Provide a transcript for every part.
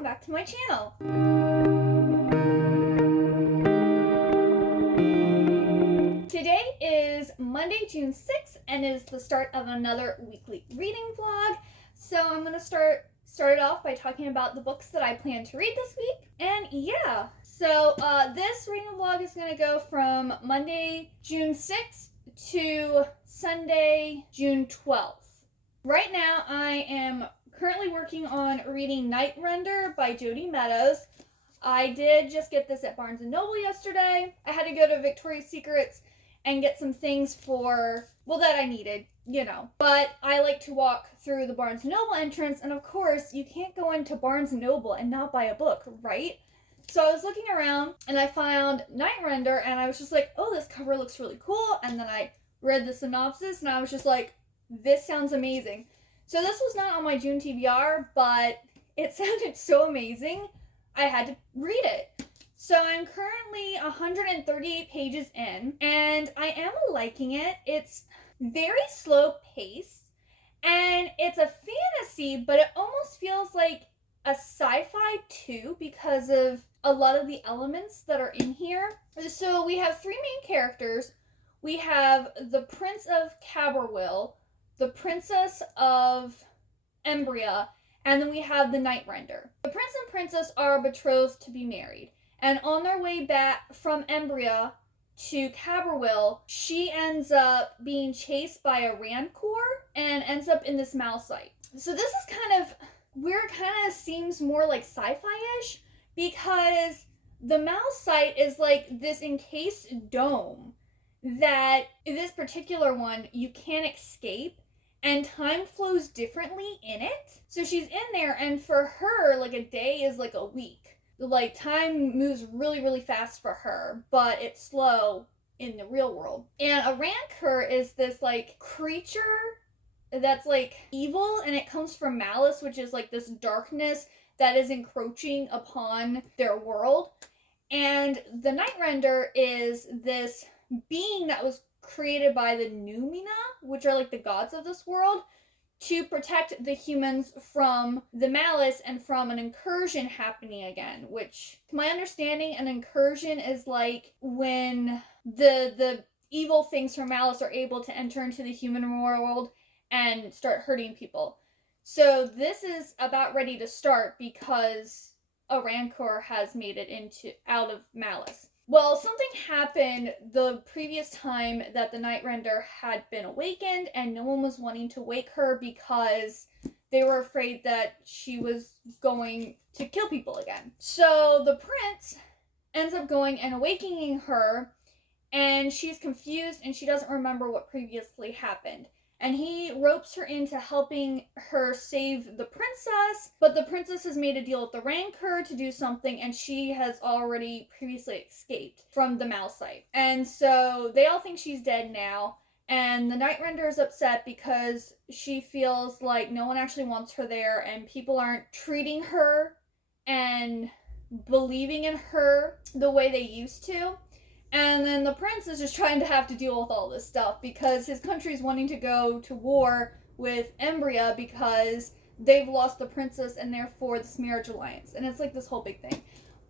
welcome back to my channel. Today is Monday, June 6th, and is the start of another weekly reading vlog. So I'm going to start it off by talking about the books that I plan to read this week. And yeah, so this reading vlog is going to go from Monday, June 6th to Sunday, June 12th. Right now, I am currently working on reading Highlander by Jodi Meadows. I did just get this at Barnes & Noble yesterday. I had to go to Victoria's Secrets and get some things that I needed, you know. But I like to walk through the Barnes & Noble entrance, and of course, you can't go into Barnes & Noble and not buy a book, right? So I was looking around, and I found Highlander, and I was just like, oh, this cover looks really cool. And then I read the synopsis, and I was just like, this sounds amazing. So this was not on my June TBR, but it sounded so amazing, I had to read it. So I'm currently 138 pages in, and I am liking it. It's very slow paced, and it's a fantasy, but it almost feels like a sci-fi too, because of a lot of the elements that are in here. So we have three main characters. We have the Prince of Sabriel, the Princess of Umbria, and then we have the Highlander. The prince and princess are betrothed to be married, and on their way back from Umbria to Sabriel, she ends up being chased by a rancor and ends up in this Malsite. So this is kind of where it kind of seems more like sci-fi-ish, because the Malsite is like this encased dome that this particular one you can't escape, and time flows differently in it. So she's in there, and for her, like, a day is like a week. Like, time moves really, really fast for her, but it's slow in the real world. And a rancor is this, like, creature that's, like, evil, and it comes from malice, which is, like, this darkness that is encroaching upon their world. And the Highlander is this being that was created by the Numina, which are like the gods of this world, to protect the humans from the malice and from an incursion happening again, which, to my understanding, an incursion is like when the evil things from malice are able to enter into the human world and start hurting people. So this is about ready to start because a rancor has made it out of malice. Well, something happened the previous time that the Highlander had been awakened, and no one was wanting to wake her because they were afraid that she was going to kill people again. So the prince ends up going and awakening her, and she's confused and she doesn't remember what previously happened. And he ropes her into helping her save the princess, but the princess has made a deal with the rancor to do something, and she has already previously escaped from the Malsite. And so they all think she's dead now, and the Highlander is upset because she feels like no one actually wants her there, and people aren't treating her and believing in her the way they used to. And then the prince is just trying to have to deal with all this stuff because his country's wanting to go to war with Umbria because they've lost the princess and therefore this marriage alliance. And it's like this whole big thing.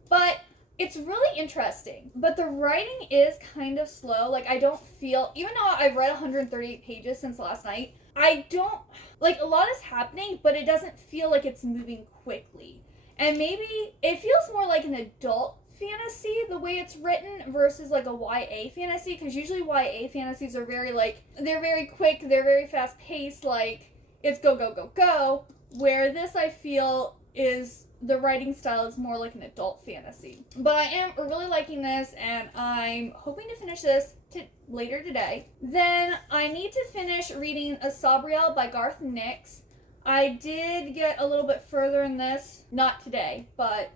But it's really interesting. But the writing is kind of slow. Like, I don't feel, even though I've read 138 pages since last night, I don't, like, a lot is happening, but it doesn't feel like it's moving quickly. And maybe it feels more like an adult fantasy the way it's written versus like a YA fantasy, because usually YA fantasies are very like, they're very quick, they're very fast paced, like it's go go go go, where this I feel is the writing style is more like an adult fantasy. But I am really liking this, and I'm hoping to finish this later today. Then I need to finish reading a Sabriel by Garth Nix. I did get a little bit further in this, not today, but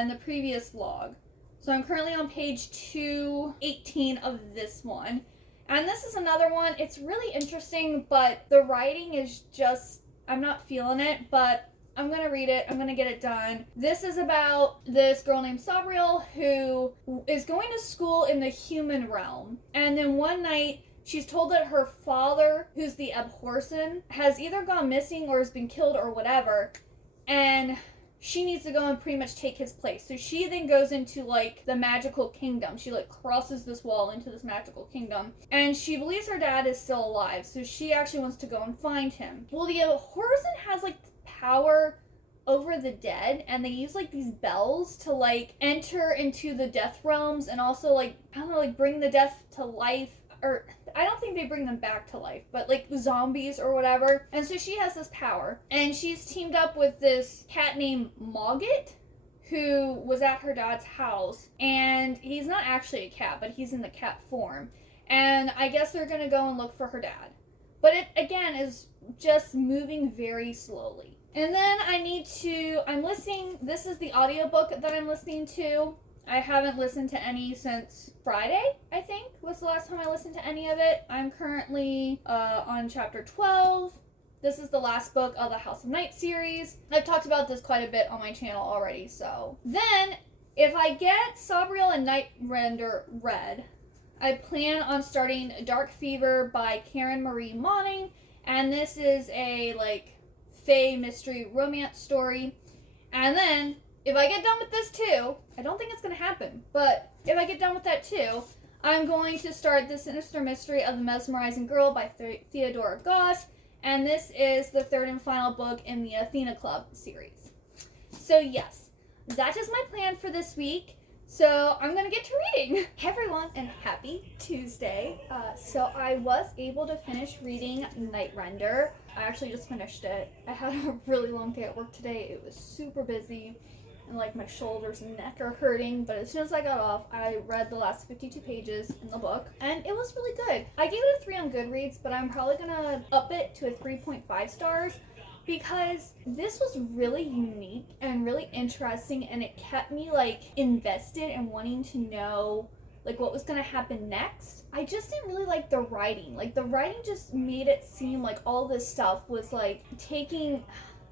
in the previous vlog. So I'm currently on page 218 of this one. And this is another one. It's really interesting, but the writing is just, I'm not feeling it, but I'm going to read it. I'm going to get it done. This is about this girl named Sabriel who is going to school in the human realm. And then one night, she's told that her father, who's the Abhorsen, has either gone missing or has been killed or whatever. And she needs to go and pretty much take his place. So she then goes into like the magical kingdom. She like crosses this wall into this magical kingdom, and she believes her dad is still alive, so she actually wants to go and find him. Well, the Horizon has like power over the dead, and they use like these bells to like enter into the death realms, and also like, I don't know, like bring the death to life, or I don't think they bring them back to life, but like zombies or whatever. And so she has this power, and she's teamed up with this cat named Mogget, who was at her dad's house, and he's not actually a cat, but he's in the cat form, and I guess they're gonna go and look for her dad. But it again is just moving very slowly. And then I'm listening, this is the audiobook that I'm listening to. I haven't listened to any since Friday, I think, was the last time I listened to any of it. I'm currently on chapter 12. This is the last book of the House of Night series. I've talked about this quite a bit on my channel already, so. Then, if I get Sabriel and Highlander read, I plan on starting Dark Fever by Karen Marie Moning, and this is a, like, fae mystery romance story. And then, if I get done with this too, I don't think it's going to happen, but if I get done with that too, I'm going to start the Sinister Mystery of the Mesmerizing Girl by Theodore Goss, and this is the third and final book in the Athena Club series. So yes, that is my plan for this week. So I'm going to get to reading. Hey everyone, and happy Tuesday. So I was able to finish reading Highlander. I actually just finished it. I had a really long day at work today. It was super busy, and like my shoulders and neck are hurting, but as soon as I got off, I read the last 52 pages in the book, and it was really good. I gave it a 3 on Goodreads, but I'm probably going to up it to a 3.5 stars. Because this was really unique and really interesting, and it kept me like invested and wanting to know like what was going to happen next. I just didn't really like the writing. Like the writing just made it seem like all this stuff was like taking,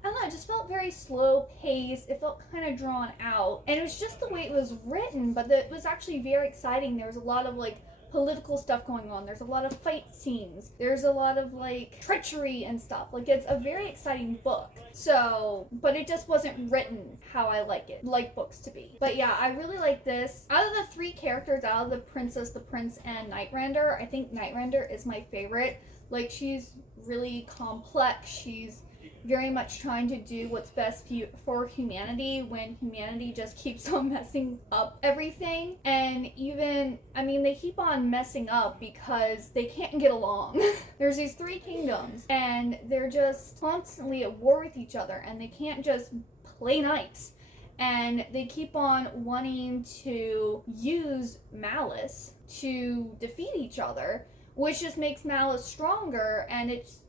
I don't know, it just felt very slow paced. It felt kind of drawn out, and it was just the way it was written, but it was actually very exciting. There was a lot of like political stuff going on. There's a lot of fight scenes. There's a lot of like treachery and stuff. Like it's a very exciting book. So, but it just wasn't written how I like books to be. But yeah, I really like this. Out of the 3 characters, out of the princess, the prince, and Highlander, I think Highlander is my favorite. Like she's really complex. She's very much trying to do what's best for humanity when humanity just keeps on messing up everything. And even, I mean, they keep on messing up because they can't get along. There's these 3 kingdoms, and they're just constantly at war with each other, and they can't just play nice. And they keep on wanting to use malice to defeat each other, which just makes malice stronger, and it's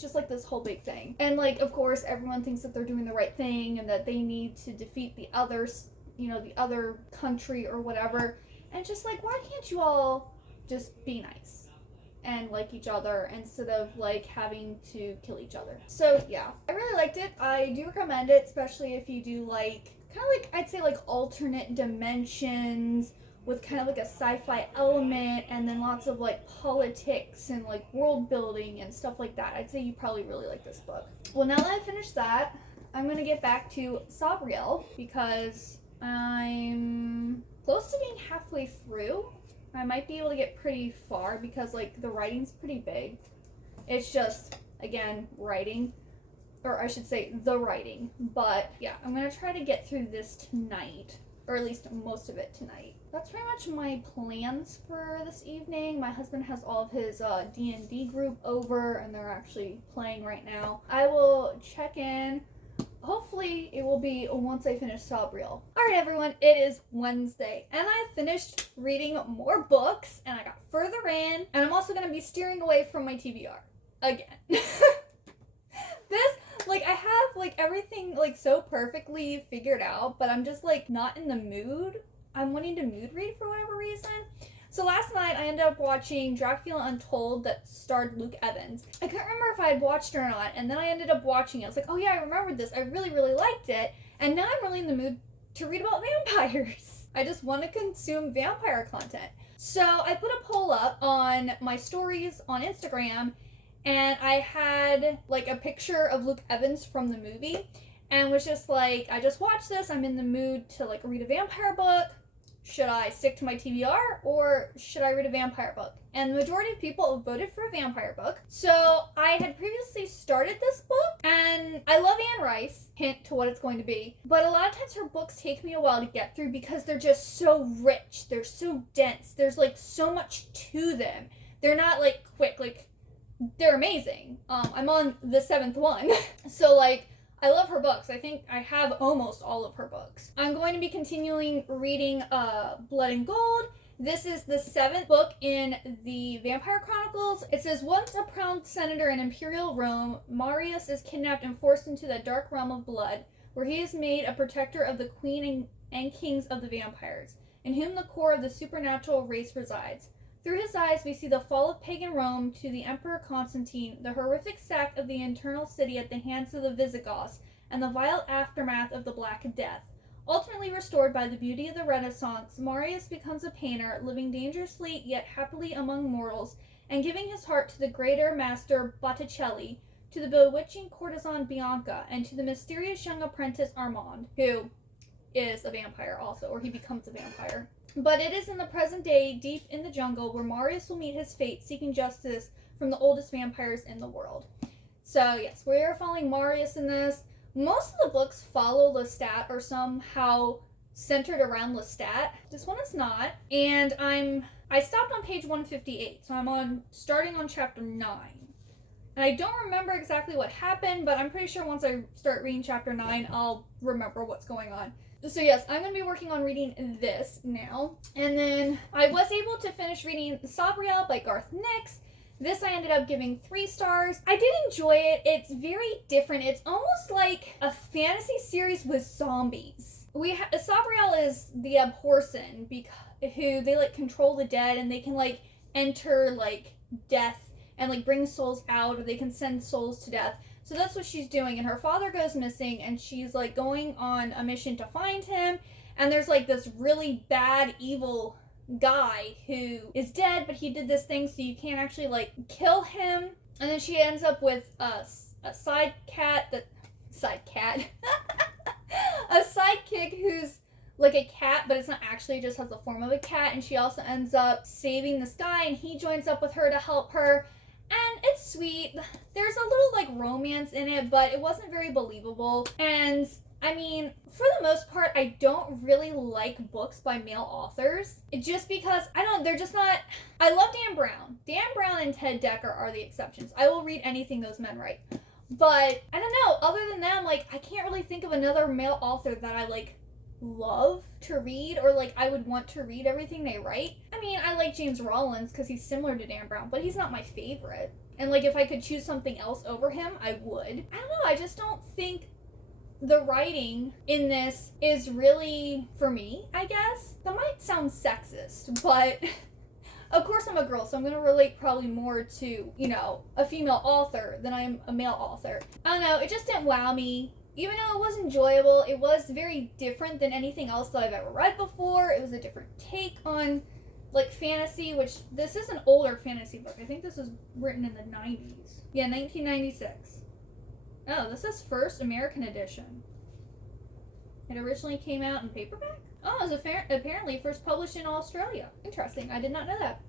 just like this whole big thing. And like, of course, everyone thinks that they're doing the right thing and that they need to defeat the others, you know, the other country or whatever. And just like, why can't you all just be nice and like each other instead of like having to kill each other? So yeah, I really liked it. I do recommend it, especially if you do like, kind of like, I'd say like alternate dimensions with kind of like a sci-fi element, and then lots of like politics and like world building and stuff like that. I'd say you probably really like this book. Well, now that I've finished that, I'm gonna get back to Sabriel because I'm close to being halfway through. I might be able to get pretty far because like the writing's pretty big. It's just, again, writing, or I should say the writing. But yeah, I'm gonna try to get through this tonight, or at least most of it tonight. That's pretty much my plans for this evening. My husband has all of his D&D group over, and they're actually playing right now. I will check in. Hopefully it will be once I finish Sabriel. Alright everyone, it is Wednesday, and I finished reading more books, and I got further in, and I'm also going to be steering away from my TBR. Again. Like, I have, like, everything, like, so perfectly figured out, but I'm just, like, not in the mood. I'm wanting to mood read for whatever reason. So last night, I ended up watching Dracula Untold that starred Luke Evans. I couldn't remember if I had watched it or not, and then I ended up watching it. I was like, oh yeah, I remembered this. I really, really liked it. And now I'm really in the mood to read about vampires. I just want to consume vampire content. So I put a poll up on my stories on Instagram, and I had like a picture of Luke Evans from the movie, and was just like, I just watched this, I'm in the mood to like read a vampire book. Should I stick to my TBR or should I read a vampire book? And the majority of people voted for a vampire book. So I had previously started this book, and I love Anne Rice, hint to what it's going to be, but a lot of times her books take me a while to get through because they're just so rich, they're so dense, there's like so much to them. They're not like quick, like they're amazing. I'm on the 7th one. So like, I love her books. I think I have almost all of her books. I'm going to be continuing reading Blood and Gold. This is the 7th book in the Vampire Chronicles. It says, once a proud senator in Imperial Rome, Marius is kidnapped and forced into the dark realm of blood, where he is made a protector of the queen and kings of the vampires, in whom the core of the supernatural race resides. Through his eyes, we see the fall of pagan Rome to the Emperor Constantine, the horrific sack of the internal city at the hands of the Visigoths, and the vile aftermath of the Black Death. Ultimately restored by the beauty of the Renaissance, Marius becomes a painter, living dangerously yet happily among mortals, and giving his heart to the greater master Botticelli, to the bewitching courtesan Bianca, and to the mysterious young apprentice Armand, who is a vampire also, or he becomes a vampire. But it is in the present day, deep in the jungle, where Marius will meet his fate, seeking justice from the oldest vampires in the world. So yes, we are following Marius in this. Most of the books follow Lestat or somehow centered around Lestat. This one is not. And I stopped on page 158, so I'm starting on chapter 9. And I don't remember exactly what happened, but I'm pretty sure once I start reading chapter 9, I'll remember what's going on. So yes, I'm going to be working on reading this now. And then I was able to finish reading Sabriel by Garth Nix. This I ended up giving 3 stars. I did enjoy it. It's very different. It's almost like a fantasy series with zombies. Sabriel is the Abhorsen, who they like control the dead, and they can like enter like death and like bring souls out, or they can send souls to death. So that's what she's doing, and her father goes missing, and she's like going on a mission to find him, and there's like this really bad, evil guy who is dead, but he did this thing so you can't actually like kill him. And then she ends up with a sidekick who's like a cat, but it's not actually, it just has the form of a cat. And she also ends up saving this guy, and he joins up with her to help her. And it's sweet. There's a little like romance in it, but it wasn't very believable. And I mean, for the most part, I don't really like books by male authors. Just because, they're just not... I love Dan Brown. Dan Brown and Ted Dekker are the exceptions. I will read anything those men write. But, I don't know, other than them, like, I can't really think of another male author that I, like, love to read, or, like, I would want to read everything they write. I mean, I like James Rollins because he's similar to Dan Brown, but he's not my favorite. And, like, if I could choose something else over him, I would. I don't know, I just don't think the writing in this is really for me, I guess. That might sound sexist, but of course I'm a girl, so I'm going to relate probably more to, a female author than I am a male author. I don't know, it just didn't wow me. Even though it was enjoyable, it was very different than anything else that I've ever read before. It was a different take on, like, fantasy, which this is an older fantasy book. I think this was written in the 90s. Yeah, 1996. Oh, this is first American edition. It originally came out in paperback? Oh, it was apparently first published in Australia. Interesting. I did not know that.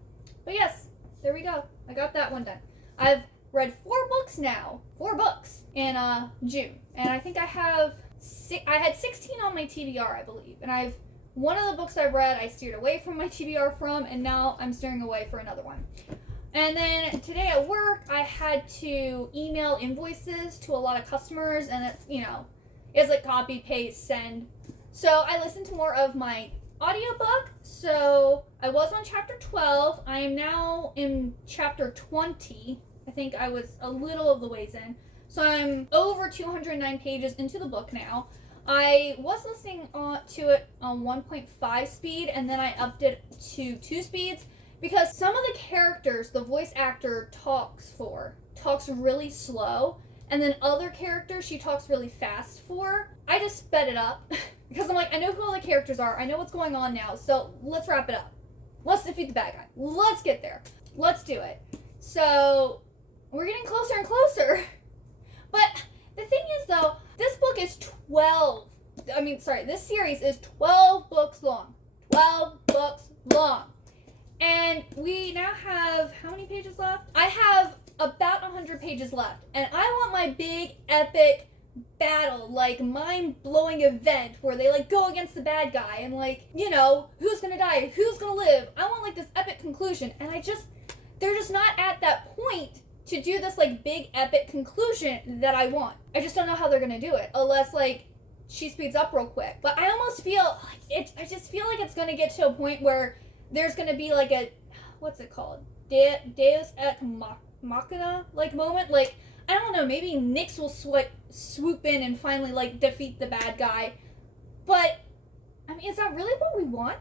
But yes, there we go. I got that one done. I've read 4 books now. 4 books in June. And I think I had 16 on my TBR, I believe. And one of the books I read, I steered away from my TBR from, and now I'm steering away for another one. And then today at work, I had to email invoices to a lot of customers, and it's, it's like copy, paste, send. So I listened to more of my audiobook. So I was on chapter 12. I am now in chapter 20. I think I was a little of the ways in. So I'm over 209 pages into the book now. I was listening to it on 1.5 speed, and then I upped it to 2 speeds. Because some of the characters the voice actor talks really slow, and then other characters she talks really fast for. I just sped it up because I'm like, I know who all the characters are. I know what's going on now, so let's wrap it up. Let's defeat the bad guy. Let's get there. Let's do it. So we're getting closer and closer. But The thing is, though, this this series is 12 books long. 12 books long. And we now have, how many pages left? I have about 100 pages left. And I want my big, epic battle, like, mind-blowing event where they, like, go against the bad guy and, like, you know, who's gonna die, who's gonna live. I want, like, this epic conclusion. And they're just not at that point to do this, like, big, epic conclusion that I want. I just don't know how they're gonna do it. Unless, like, she speeds up real quick. But I almost feel, I just feel like it's gonna get to a point where there's gonna be, like, a, what's it called? Deus Ex Machina, like, moment. Like, I don't know, maybe Nix will swoop in and finally, like, defeat the bad guy. But, I mean, is that really what we want?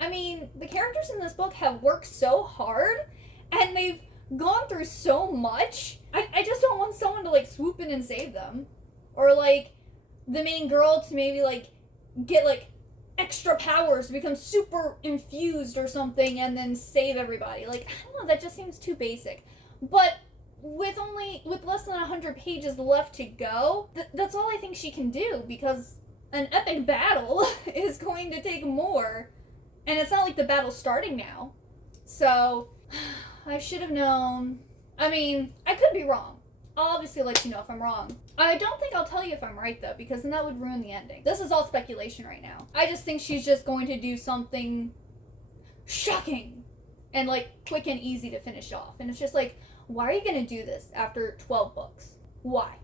I mean, the characters in this book have worked so hard, and they've gone through so much. I just don't want someone to, like, swoop in and save them. Or, like, the main girl to maybe, like, get, like, extra powers to become super infused or something and then save everybody. Like, I don't know, that just seems too basic. But with less than 100 pages left to go, that's all I think she can do, because an epic battle is going to take more, and it's not like the battle's starting now. So I should have known. I mean, I could be wrong. I'll obviously let you know if I'm wrong. I don't think I'll tell you if I'm right, though, because then that would ruin the ending. This is all speculation right now. I just think she's just going to do something shocking and, like, quick and easy to finish off. And it's just like, why are you going to do this after 12 books? Why?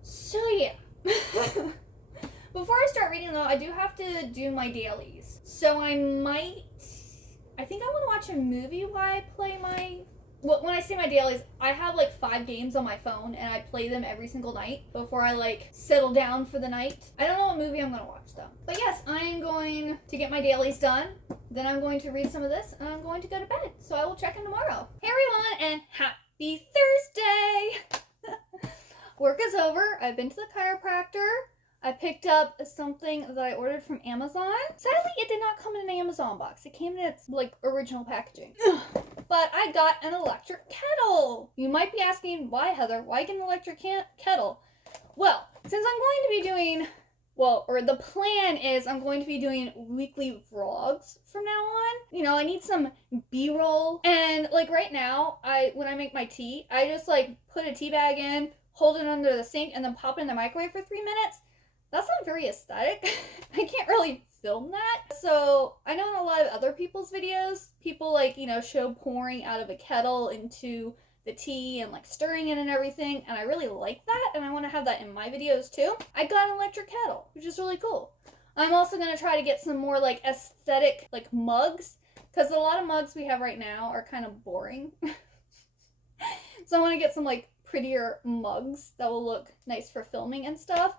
So, yeah. Before I start reading, though, I do have to do my dailies. So I think I want to watch a movie while I play my... Well, when I say my dailies, I have, like, 5 games on my phone, and I play them every single night before I, like, settle down for the night. I don't know what movie I'm going to watch, though. But yes, I'm going to get my dailies done. Then I'm going to read some of this, and I'm going to go to bed. So I will check in tomorrow. Hey, everyone, and happy Thursday! Work is over. I've been to the chiropractor. I picked up something that I ordered from Amazon. Sadly, it did not come in an Amazon box. It came in its, like, original packaging. But I got an electric kettle. You might be asking, why, Heather? Why get an electric kettle? Well, since I'm going to be doing, the plan is I'm going to be doing weekly vlogs from now on. You know, I need some B-roll. And, like, right now, when I make my tea, I just, like, put a tea bag in, hold it under the sink, and then pop it in the microwave for 3 minutes. That's not very aesthetic. I can't really film that. So I know in a lot of other people's videos, people, like, you know, show pouring out of a kettle into the tea and, like, stirring it and everything. And I really like that, and I want to have that in my videos too. I got an electric kettle, which is really cool. I'm also going to try to get some more, like, aesthetic, like, mugs, because a lot of mugs we have right now are kind of boring. So I want to get some, like, prettier mugs that will look nice for filming and stuff.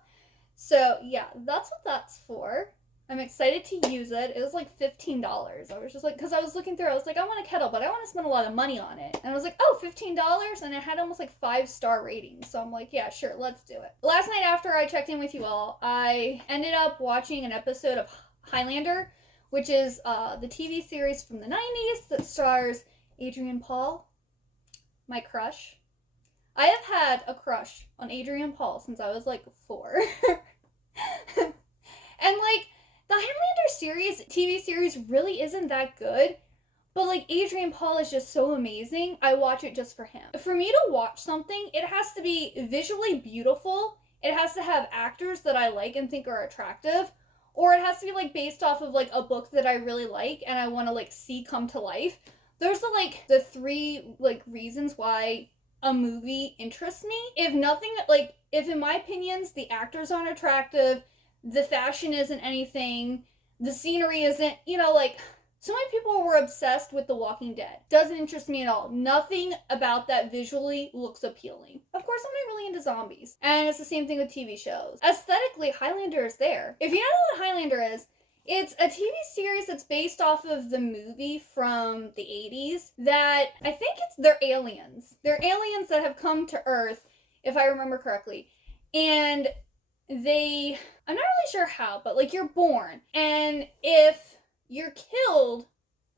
So, yeah, that's what that's for. I'm excited to use it. It was like $15. I was just like, because I was looking through, I was like, I want a kettle, but I want to spend a lot of money on it. And I was like, oh, $15? And it had almost like 5-star ratings. So I'm like, yeah, sure, let's do it. Last night after I checked in with you all, I ended up watching an episode of Highlander, which is the TV series from the 90s that stars Adrian Paul, my crush. I have had a crush on Adrian Paul since I was like 4. And, like, the Highlander TV series really isn't that good, but, like, Adrian Paul is just so amazing. I watch it just for him. For me to watch something, it has to be visually beautiful, it has to have actors that I like and think are attractive, or it has to be, like, based off of, like, a book that I really like and I want to, like, see come to life. Those are, like, the 3, like, reasons why a movie interests me. If nothing, like, if in my opinions the actors aren't attractive, the fashion isn't anything, the scenery isn't, you know, like, so many people were obsessed with The Walking Dead. Doesn't interest me at all. Nothing about that visually looks appealing. Of course, I'm not really into zombies. And it's the same thing with TV shows. Aesthetically, Highlander is there. If you don't know what Highlander is, it's a TV series that's based off of the movie from the 80s that I think they're aliens. They're aliens that have come to Earth, if I remember correctly. And I'm not really sure how, but, like, you're born. And if you're killed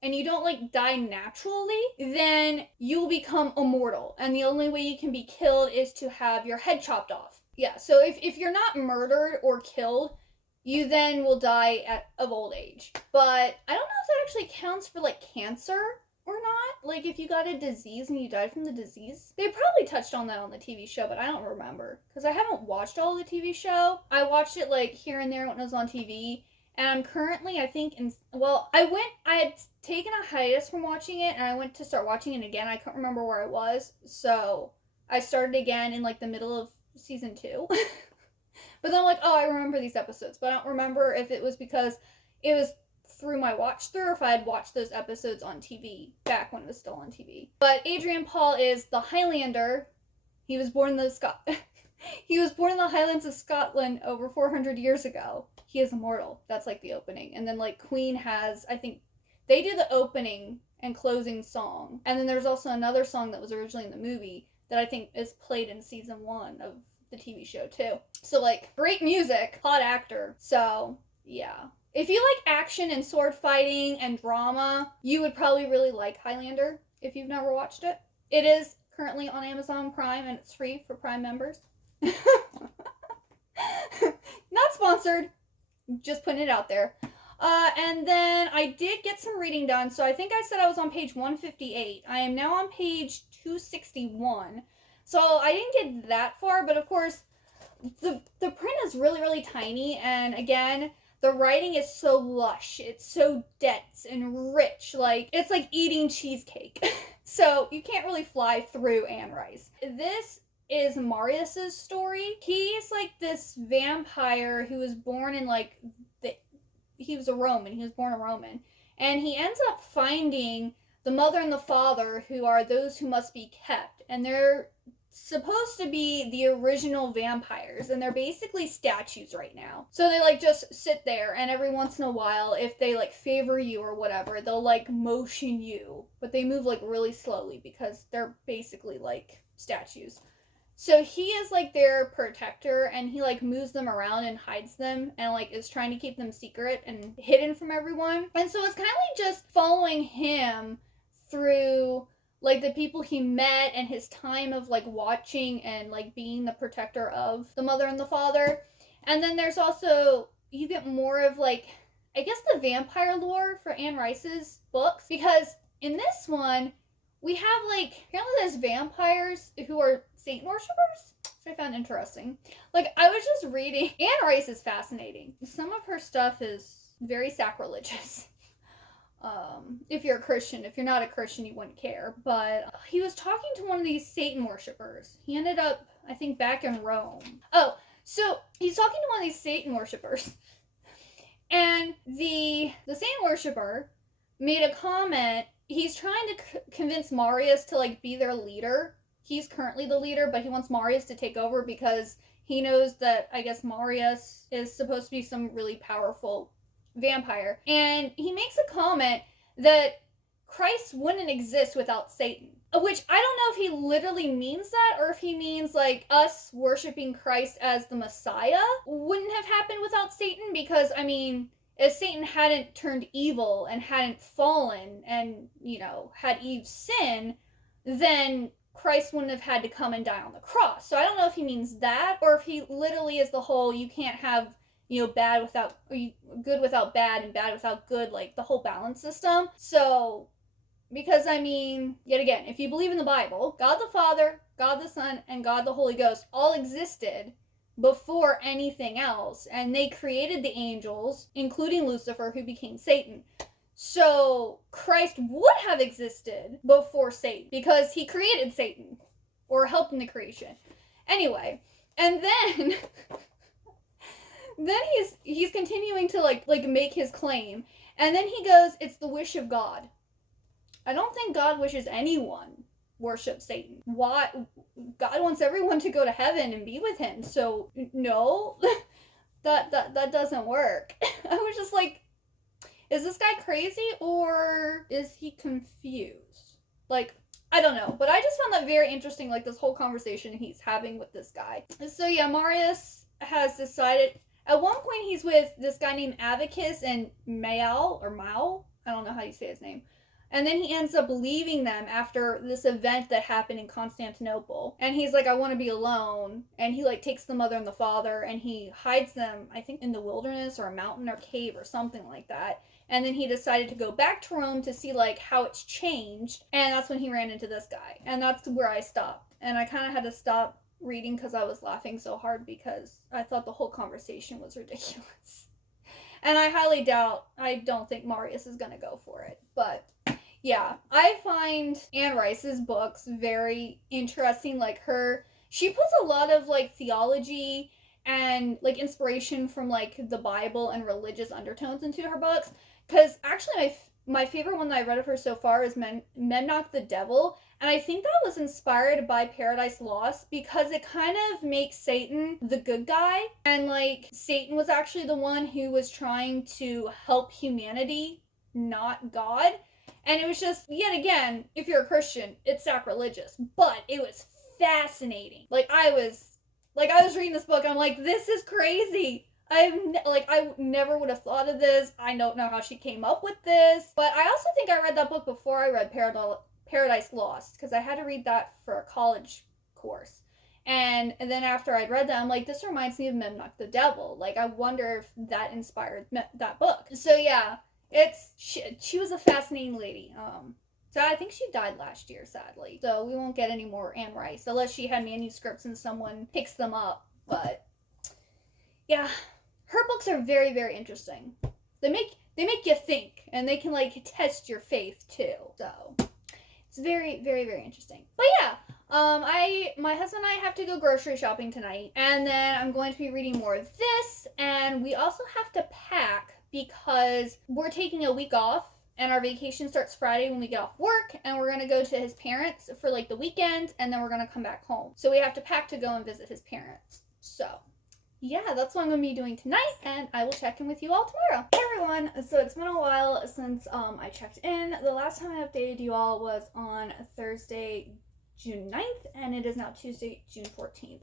and you don't like die naturally, then you'll become immortal. And the only way you can be killed is to have your head chopped off. Yeah, so if you're not murdered or killed, you then will die of old age. But I don't know if that actually counts for like cancer or not. Like if you got a disease and you died from the disease. They probably touched on that on the TV show, but I don't remember. Because I haven't watched all the TV show. I watched it like here and there when it was on TV. And I'm currently, I think, I had taken a hiatus from watching it, and I went to start watching it again. I can't remember where I was, so I started again in, like, the middle of season 2. But then I'm like, oh, I remember these episodes, but I don't remember if it was because it was through my watch through, or if I had watched those episodes on TV, back when it was still on TV. But Adrian Paul is the Highlander. He was born in the He was born in the Highlands of Scotland over 400 years ago. He is immortal. That's like the opening. And then like Queen has, I think, they do the opening and closing song. And then there's also another song that was originally in the movie that I think is played in season 1 of the TV show too. So like, great music, hot actor. So yeah. If you like action and sword fighting and drama, you would probably really like Highlander if you've never watched it. It is currently on Amazon Prime and it's free for Prime members. Not sponsored, just putting it out there. And then I did get some reading done. So I think I said I was on page 158. I am now on page 261. So I didn't get that far, but of course the print is really, really tiny. And again, the writing is so lush. It's so dense and rich. Like, it's like eating cheesecake. So you can't really fly through Anne Rice. This is Marius's story. He's like this vampire who was born in like he was a Roman. He was born a Roman. And he ends up finding the mother and the father, who are those who must be kept. And they're supposed to be the original vampires. And they're basically statues right now. So they like just sit there, and every once in a while, if they like favor you or whatever, they'll like motion you. But they move like really slowly because they're basically like statues. So he is like their protector, and he like moves them around and hides them, and like is trying to keep them secret and hidden from everyone. And so it's kind of like just following him through like the people he met and his time of like watching and like being the protector of the mother and the father. And then there's also, you get more of like, I guess, the vampire lore for Anne Rice's books, because in this one we have like, apparently there's vampires who are Satan worshippers, which I found interesting. Like, I was just reading. Anne Rice is fascinating. Some of her stuff is very sacrilegious. If you're a Christian. If you're not a Christian, you wouldn't care. But he was talking to one of these Satan worshippers. He ended up, I think, back in Rome. Oh, so he's talking to one of these Satan worshippers. And the Satan worshipper made a comment. He's trying to convince Marius to, like, be their leader. He's currently the leader, but he wants Marius to take over because he knows that, I guess, Marius is supposed to be some really powerful vampire. And he makes a comment that Christ wouldn't exist without Satan. Which, I don't know if he literally means that, or if he means, like, us worshiping Christ as the Messiah wouldn't have happened without Satan, because, I mean, if Satan hadn't turned evil and hadn't fallen and, you know, had Eve sin, then Christ wouldn't have had to come and die on the cross. So I don't know if he means that, or if he literally is the whole, you can't have, you know, good without bad and bad without good, like the whole balance system. So, because I mean, yet again, if you believe in the Bible, God the Father, God the Son, and God the Holy Ghost all existed before anything else, and they created the angels, including Lucifer, who became Satan. So Christ would have existed before Satan, because he created Satan, or helped in the creation. Anyway, and then he's continuing to like make his claim, and then he goes, it's the wish of God. I don't think God wishes anyone worship Satan. Why? God wants everyone to go to heaven and be with him. So no, that doesn't work. I was just like, is this guy crazy, or is he confused? Like, I don't know. But I just found that very interesting, like, this whole conversation he's having with this guy. So yeah, Marius has decided, at one point he's with this guy named Avicus and Mao. I don't know how you say his name. And then he ends up leaving them after this event that happened in Constantinople. And he's like, I want to be alone. And he like takes the mother and the father and he hides them, I think in the wilderness or a mountain or cave or something like that. And then he decided to go back to Rome to see like how it's changed. And that's when he ran into this guy. And that's where I stopped. And I kind of had to stop reading because I was laughing so hard because I thought the whole conversation was ridiculous. And I don't think Marius is going to go for it. But yeah, I find Anne Rice's books very interesting. Like she puts a lot of like theology and like inspiration from like the Bible and religious undertones into her books. Because actually my favorite one that I read of her so far is Memnoch the Devil. And I think that was inspired by Paradise Lost because it kind of makes Satan the good guy. And like Satan was actually the one who was trying to help humanity, not God. And it was just, yet again, if you're a Christian, it's sacrilegious. But it was fascinating. I was reading this book, and I'm like, this is crazy. I never would have thought of this. I don't know how she came up with this. But I also think I read that book before I read Paradise Lost, because I had to read that for a college course. And then after I'd read that, I'm like, this reminds me of Memnoch the Devil. Like, I wonder if that inspired that book. So yeah, she was a fascinating lady. So I think she died last year, sadly. So we won't get any more Anne Rice unless she had manuscripts and someone picks them up. But yeah, her books are very, very interesting. They make you think, and they can like test your faith too. So it's very, very, very interesting. But yeah, my husband and I have to go grocery shopping tonight, and then I'm going to be reading more of this, and we also have to pack because we're taking a week off, and our vacation starts Friday when we get off work, and we're gonna go to his parents for like the weekend, and then we're gonna come back home. So we have to pack to go and visit his parents. So yeah, that's what I'm going to be doing tonight, and I will check in with you all tomorrow. Hey everyone, so it's been a while since I checked in. The last time I updated you all was on Thursday, June 9th, and it is now Tuesday, June 14th.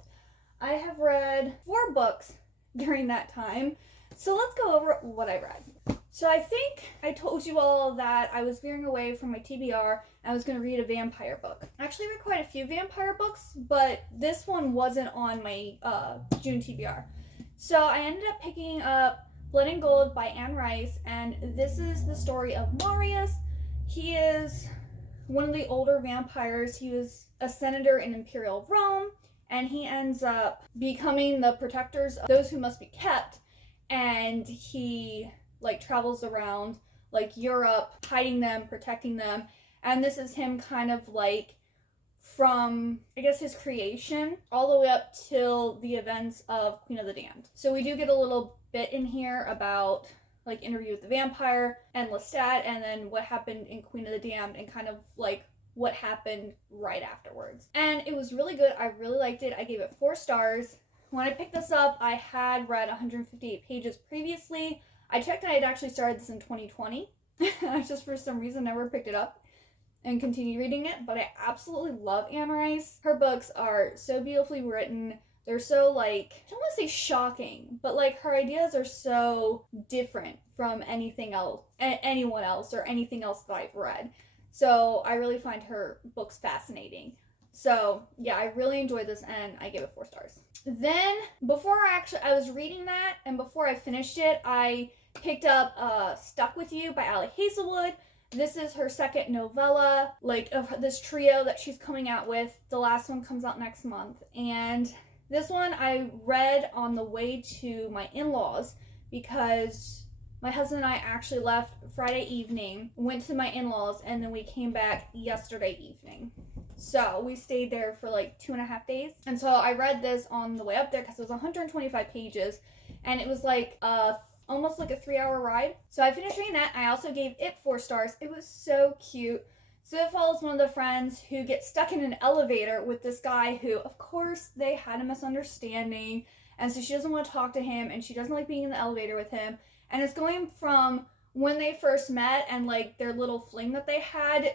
I have read 4 books during that time, so let's go over what I read. So I think I told you all that I was veering away from my TBR and I was going to read a vampire book. I actually read quite a few vampire books, but this one wasn't on my June TBR. So I ended up picking up Blood and Gold by Anne Rice, and this is the story of Marius. He is one of the older vampires. He was a senator in Imperial Rome, and he ends up becoming the protectors of those who must be kept, and he like travels around like Europe, hiding them, protecting them. And this is him kind of like from, I guess, his creation all the way up till the events of Queen of the Damned. So we do get a little bit in here about like Interview with the Vampire and Lestat, and then what happened in Queen of the Damned and kind of like what happened right afterwards. And it was really good. I really liked it. I gave it 4 stars. When I picked this up, I had read 158 pages previously. I checked and I had actually started this in 2020. I just for some reason never picked it up and continued reading it, but I absolutely love Anne Rice. Her books are so beautifully written. They're so like, I don't want to say shocking, but like her ideas are so different from anything else, anyone else, or anything else that I've read. So I really find her books fascinating. So yeah, I really enjoyed this and I gave it 4 stars. Then before I was reading that, and before I finished it, I picked up Stuck With You by Ali Hazelwood. This is her second novella, like of this trio that she's coming out with. The last one comes out next month. And this one I read on the way to my in-laws because my husband and I actually left Friday evening, went to my in-laws, and then we came back yesterday evening. So we stayed there for like 2.5 days. And so I read this on the way up there because it was 125 pages and it was like almost like a 3-hour ride. So I finished reading that. I also gave it 4 stars. It was so cute. So it follows one of the friends who gets stuck in an elevator with this guy who, of course, they had a misunderstanding. And so she doesn't want to talk to him and she doesn't like being in the elevator with him. And it's going from when they first met and like their little fling that they had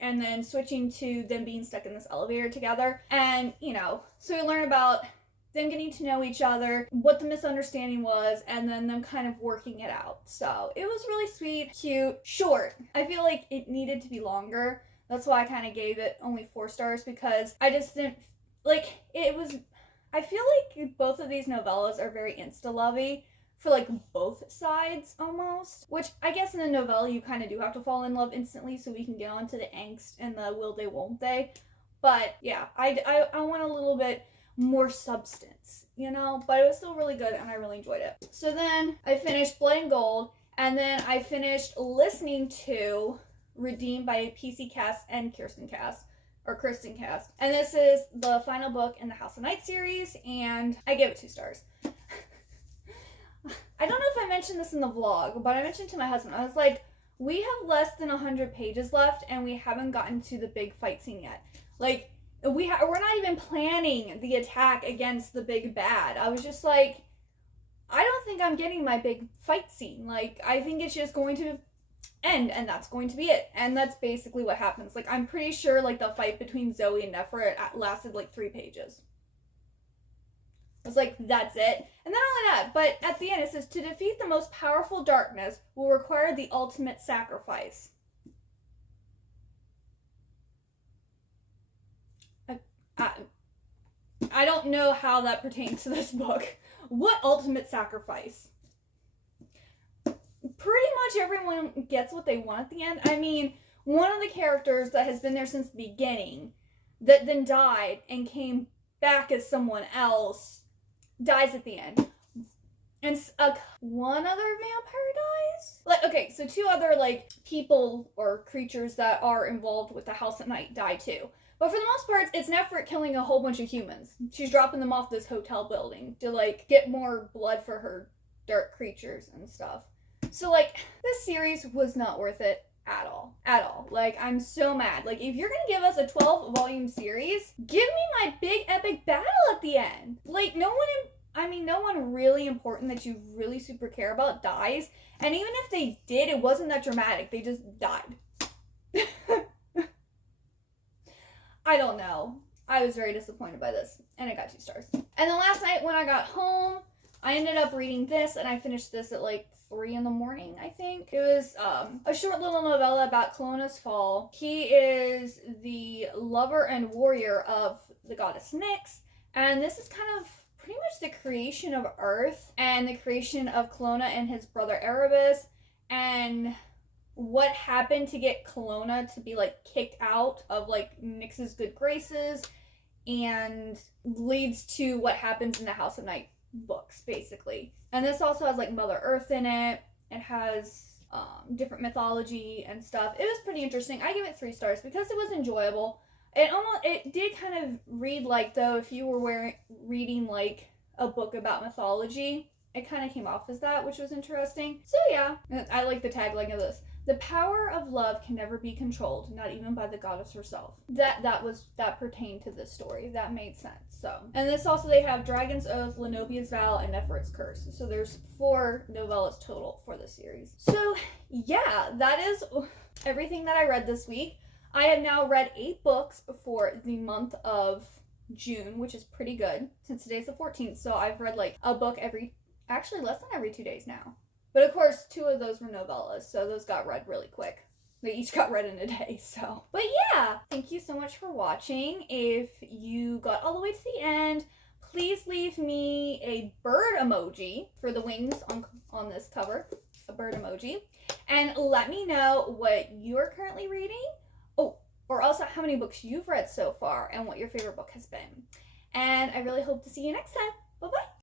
and then switching to them being stuck in this elevator together. And, you know, so we learn about them getting to know each other, what the misunderstanding was, and then them kind of working it out. So it was really sweet, cute, short. I feel like it needed to be longer. That's why I kind of gave it only 4 stars, because I just didn't, like, it was, I feel like both of these novellas are very insta-lovey for, like, both sides, almost. Which, I guess in a novella, you kind of do have to fall in love instantly so we can get on to the angst and the will they, won't they. But, yeah, I want a little bit more substance, you know? But it was still really good, and I really enjoyed it. So then, I finished Blood and Gold, and then I finished listening to Redeemed by PC Cast and Kirsten Cast. And this is the final book in the House of Night series, and I gave it 2 stars. I don't know if I mentioned this in the vlog, but I mentioned to my husband, I was like, we have less than 100 pages left, and we haven't gotten to the big fight scene yet. Like, we're not even planning the attack against the big bad. I was just like, I don't think I'm getting my big fight scene. Like, I think it's just going to end, and that's going to be it. And that's basically what happens. Like, I'm pretty sure, like, the fight between Zoe and Nephra lasted, like, 3 pages. I was like, that's it. And not only that, but at the end it says, to defeat the most powerful darkness will require the ultimate sacrifice. I don't know how that pertains to this book. What ultimate sacrifice? Pretty much everyone gets what they want at the end. I mean, one of the characters that has been there since the beginning, that then died and came back as someone else, dies at the end. And one other vampire dies? Like, okay, so 2 other, like, people or creatures that are involved with the House at Night die too. But for the most part, it's Nephra killing a whole bunch of humans. She's dropping them off this hotel building to, like, get more blood for her dark creatures and stuff. So, like, this series was not worth it at all. At all. Like, I'm so mad. Like, if you're gonna give us a 12-volume series, give me my big epic battle at the end. Like, no one really important that you really super care about dies. And even if they did, it wasn't that dramatic. They just died. I don't know. I was very disappointed by this, and I got 2 stars. And then last night when I got home, I ended up reading this, and I finished this at like 3 in the morning, I think. It was a short little novella about Kelowna's fall. He is the lover and warrior of the goddess Nix, and this is kind of pretty much the creation of Earth and the creation of Kelowna and his brother Erebus, and what happened to get Kelowna to be, like, kicked out of, like, Nix's good graces, and leads to what happens in the House of Night books, basically. And this also has, like, Mother Earth in it. It has different mythology and stuff. It was pretty interesting. I give it 3 stars because it was enjoyable. It did kind of read like, though, if you were reading, like, a book about mythology, it kind of came off as that, which was interesting. So yeah, I like the tagline of this. The power of love can never be controlled, not even by the goddess herself. That pertained to this story. That made sense. So, and this also, they have Dragon's Oath, Lenobia's Vow, and Nephrit's Curse. So there's 4 novellas total for this series. So yeah, that is everything that I read this week. I have now read 8 books for the month of June, which is pretty good since today's the 14th. So I've read like a book actually less than every 2 days now. But of course, 2 of those were novellas, so those got read really quick. They each got read in a day, so. But yeah, thank you so much for watching. If you got all the way to the end, please leave me a bird emoji for the wings on this cover, a bird emoji. And let me know what you're currently reading. Oh, or also how many books you've read so far and what your favorite book has been. And I really hope to see you next time. Bye-bye.